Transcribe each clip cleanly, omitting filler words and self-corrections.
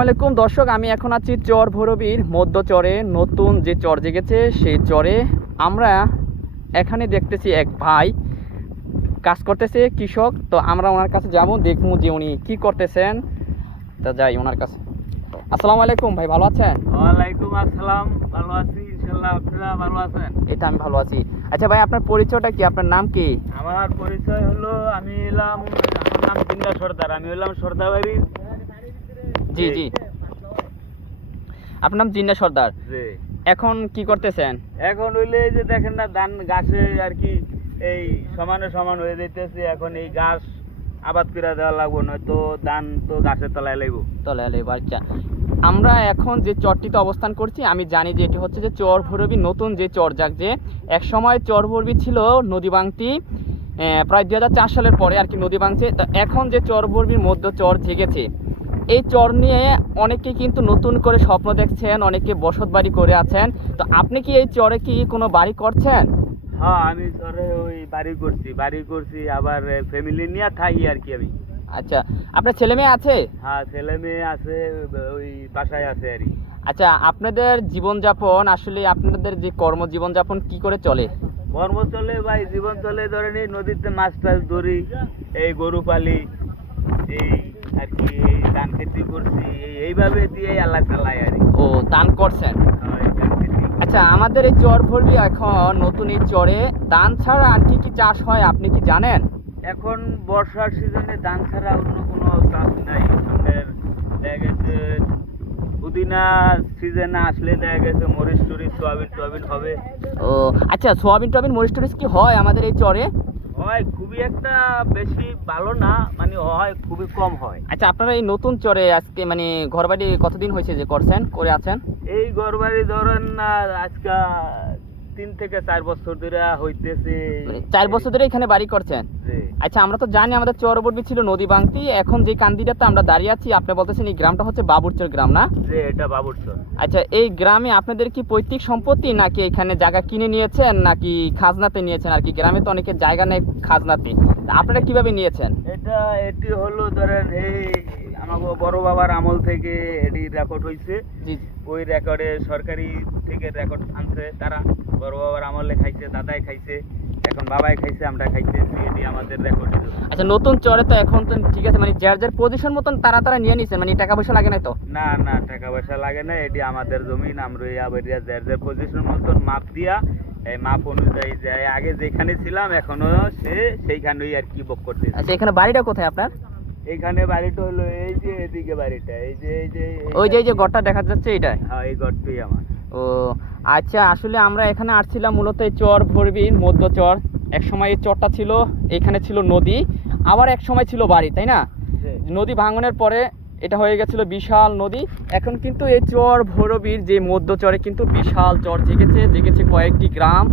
আসসালামাইকুম দর্শক, আমি এখন আছি চর ভৈরবীর মধ্য চরে। নতুন যে চর জেগেছে সেই চরে আমরা এখানে দেখতেছি এক ভাই কাজ করতেছে, কৃষক। তো আমরা ওনার কাছে যাবো, দেখবো যে উনি কি করতেছেন। তা যাই ওনার কাছে। আসসালামু আলাইকুম ভাই, ভালো আছেন? ওয়ালাইকুম আসসালাম, ভালো আছি ইনশাআল্লাহ। আপনারা ভালো আছেন? এটা আমি ভালো আছি। আচ্ছা ভাই, আপনার পরিচয়টা কি? আপনার নাম কি? আমার পরিচয় হলো, আমার নাম জিন্না সর্দার। আমি হলাম সর্দাবাড়ির। জি জি, আপনার নাম জিন্না সর্দার। জি। এখন কি করতেছেন? এখন হইলে এই যে দেখেন না, ধান গাছে আর কি এই সমানে সমান হয়ে যাইতেছে। এখন এই ঘাস আবাদ করে দেওয়া লাগবো, নয়তো ধান তো গাছের তলায় লাগবো। তলালে বাচ্চা। আমরা এখন যে চরটিতে অবস্থান করছি, আমি জানি যে এটি হচ্ছে যে চর ভৈরবী নতুন যে চর জাগছে। এক সময় চর ভৈরবী ছিল নদী ভাঙতি, প্রায় 2004 সালের পরে আর কি নদী ভাঙছে। তো এখন যে চর ভৈরবীর মধ্য চর জেগেছে, এই চর নিয়ে অনেকে কিন্তু নতুন করে স্বপ্ন দেখছেন, অনেকে বসত বাড়ি করে আছেন। তো আপনি কি এই চরে কি কোনো বাড়ি করছেন? হ্যাঁ, আমি চরে ওই বাড়ি করছি, আবার ফ্যামিলি নিয়ে থাকি আর কি আমি। আচ্ছা, আপনার ছেলে মেয়ে আছে? হ্যাঁ, ছেলে মেয়ে আছে, ওই বাসায় আছে আর কি। আচ্ছা, আপনাদের জীবনযাপন আসলে আপনাদের যে কর্মজীবনযাপন কি করে চলে? কর্ম চলে ভাই, জীবন চলে। ধরেন এই নদীতে মাছ টাছ ধরি, এই গরু পালি, এই আর কি এই ধান খেতি করছি, এইভাবে দিয়ে আল্লাহ চালাই আর কি। ও, দান করছেন। হ্যাঁ, এই ধান খেতি। আচ্ছা, আমাদের এই চর ভৈরবী এখন নতুন এই চরে ধান ছাড়া আর কি কি চাষ হয় আপনি কি জানেন? এখন বর্ষার সিজনে ধান ছাড়া অন্য কোনো চাষ নাই। আপনার দেখা গেছে পুদিনা সিজনে আসলে দেখা গেছে মরিচ টরিচ সোয়াবিন হবে। ও আচ্ছা, সোয়াবিন টোয়াবিন মরিচ টরিচ কি হয় আমাদের এই চরে? হয়, খুবই একটা বেশি ভালো না, মানে হয় খুবই কম হয়। আচ্ছা, আপনারা এই নতুন চরে আজকে মানে ঘরবাড়ি কতদিন হয়েছে যে করছেন, করে আছেন? এই ঘরবাড়ি ধরেন না, আজকে 3 থেকে 4 বছর ধরে হইতেছে। 4 বছর ধরে এখানে বাড়ি করছেন? জি। আচ্ছা, আমরা তো জানি আমাদের চরবর্তী ছিল নদী ভাঙতি। এখন যে কান্দিটাতে আমরা দাঁড়িয়ে আছি, আপনি বলতেছেন এই গ্রামটা হচ্ছে বাবুরচর গ্রাম, না? যে এটা বাবুরচর। আচ্ছা, এই গ্রামে আপনাদের কি পৈতৃক সম্পত্তি, নাকি এখানে জায়গা কিনে নিয়েছেন, নাকি খাজনাতে নিয়েছেন? আর কি গ্রামে তো অনেকের জায়গা নেই খাজনাতে, তা আপনারা কিভাবে নিয়েছেন? এটি হলো ধরেন এই আমার বড় বাবার আমল থেকে এটি রেকর্ড হইছে। জি। ওই রেকর্ডে সরকারি থেকে রেকর্ড আনছে তারা। বড় বাবার আমলে খাইছে, দাদাই খাইছে, এখন বাবাই খাইছে, আমরা খাইতেছি। এটি আমাদের রেকর্ড। আচ্ছা, নতুন চরে তো এখন তো ঠিক আছে, মানে যার যার পজিশন মতন তারা নিয়ে নিছেন, মানে টাকা পয়সা লাগে না তো? না না, টাকা পয়সা লাগে না। এটি আমাদের জমিন, আমরা এই আবারিয়া যার যার পজিশন মতন মাপ দিয়া, এই মাপ অনুযায়ী যায়। আগে যেখানে ছিলাম এখনো সেইখানেই আর কি বক করতেছি। আচ্ছা, এখানে বাড়িটা কোথায় আপনার? এইখানে বাড়িটা হলো এই যে এদিকে বাড়িটা, এই যে ওই যে ঘরটা দেখা যাচ্ছে এটাই? হ্যাঁ, এই ঘরটাই আমার। ও আচ্ছা, আসলে আমরা এখানে আসছিলাম মূলত এই চর ভৈরবীর মধ্য চর। এক সময় এই চরটা ছিল, এখানে ছিল নদী, আবার এক সময় ছিল বাড়ি, তাই না? নদী ভাঙনের পরে এটা হয়ে গেছিল বিশাল নদী। এখন কিন্তু এই চর ভৈরবীর যে মধ্য চরে কিন্তু বিশাল চর জেগেছে কয়েকটি গ্রাম,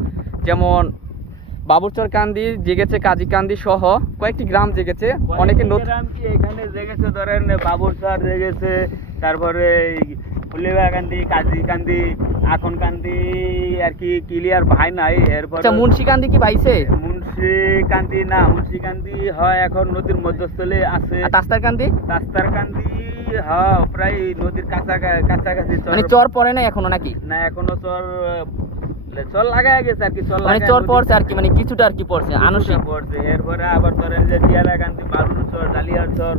যেমন বাবুরচর কান্দি জেগেছে, কাজীকান্দি সহ কয়েকটি গ্রাম জেগেছে। অনেকে গ্রাম কি এখানে জেগেছে, ধরেন বাবুরচর জেগেছে, তারপরে ফুলেবাকান্দি, কাজীকান্দি, আখনকান্দি আর কি ক্লিয়ার ভাই নাই। এরপর আচ্ছা, মুন্সিকান্দি কি পাইছে? মুন্সিকান্দি না, মুন্সিকান্দি হয় এখন নদীর মধ্যস্থলে আছে। তাস্তারকান্দি? তাস্তারকান্দি হ্যাঁ, প্রায় নদীর কাছাকাছি। মানে চর পড়ে না এখনো নাকি? না, এখনো চর লাগায় গেছে আর কি। মানে চর পড়ছে আর কি, মানে কিছুটা আর কি পড়ছে, আনুষিক পড়ছে। এরপরে আবার ধরেন যে টিয়ারাকান্দি, বারুর চর, ডালিয়ার চর,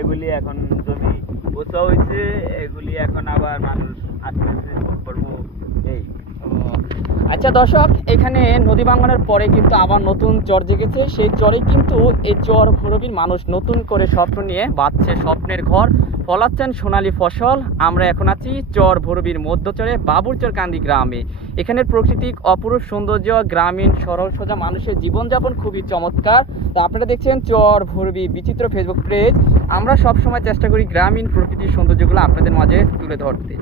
এগুলি এখন জমি ওচা হয়েছে। এগুলি এখন আবার মানুষ আসতেছে করবো এই। আচ্ছা দর্শক, এখানে নদী ভাঙনের পরে কিন্তু আবার নতুন চর জেগেছে। সেই চরে কিন্তু এই চর ভৈরবীর মানুষ নতুন করে স্বপ্ন নিয়ে বাঁধছে স্বপ্নের ঘর, ফলাচ্ছেন সোনালী ফসল। আমরা এখন আছি চর ভৈরবীর মধ্য চরে বাবুরচর কান্দি গ্রামে। এখানের প্রাকৃতিক অপরূপ সৌন্দর্য, গ্রামীণ সরল সোজা মানুষের জীবনযাপন খুবই চমৎকার। তো আপনারা দেখছেন চর ভৈরবী বিচিত্র ফেসবুক পেজ। আমরা সবসময় চেষ্টা করি গ্রামীণ প্রকৃতির সৌন্দর্যগুলো আপনাদের মাঝে তুলে ধরতে।